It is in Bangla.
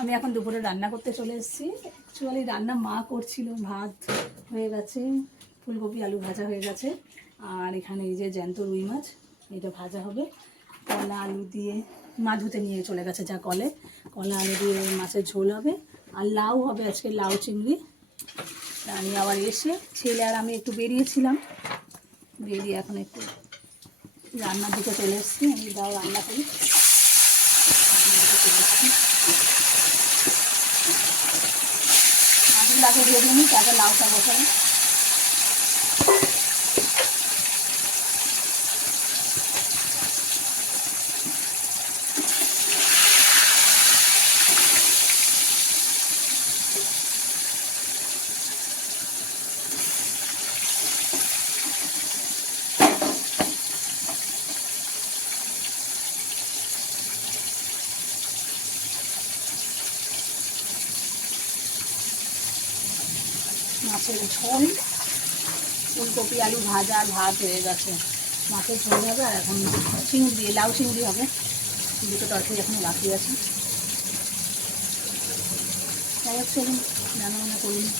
আমি এখন দুপুরে রান্না করতে চলে এসেছি। অ্যাকচুয়ালি রান্না মা করছিল, ভাত হয়ে গেছে, ফুলকপি আলু ভাজা হয়ে গেছে, আর এখানে এই যে জ্যান্ত রুই মাছ, এটা ভাজা হবে। কলা আলু দিয়ে মা ধুতে নিয়ে চলে গেছে যা কলে, কলা আলু দিয়ে মাছের ঝোল হবে, আর লাউ হবে আজকে, লাউ চিংড়ি। আমি আবার এসে ছেলে আর আমি একটু বেরিয়েছিলাম, বেরিয়ে এখন একটু রান্নার দিকে চলে এসেছি। আমি দাও রান্না করি, মাছগুলো আগে দিয়ে দিই, তারপর লাউটা বসাবো। মাছের ঝোল, ফুলকপি আলু ভাজা, ভাত হয়ে গেছে, মাছের ঝোল হবে, আর এখন চিংড়ি, লাউ চিংড়ি হবে। দুটো তরকারি এখন বাকি আছে। তাই হচ্ছে রান্না বান্না করিনি।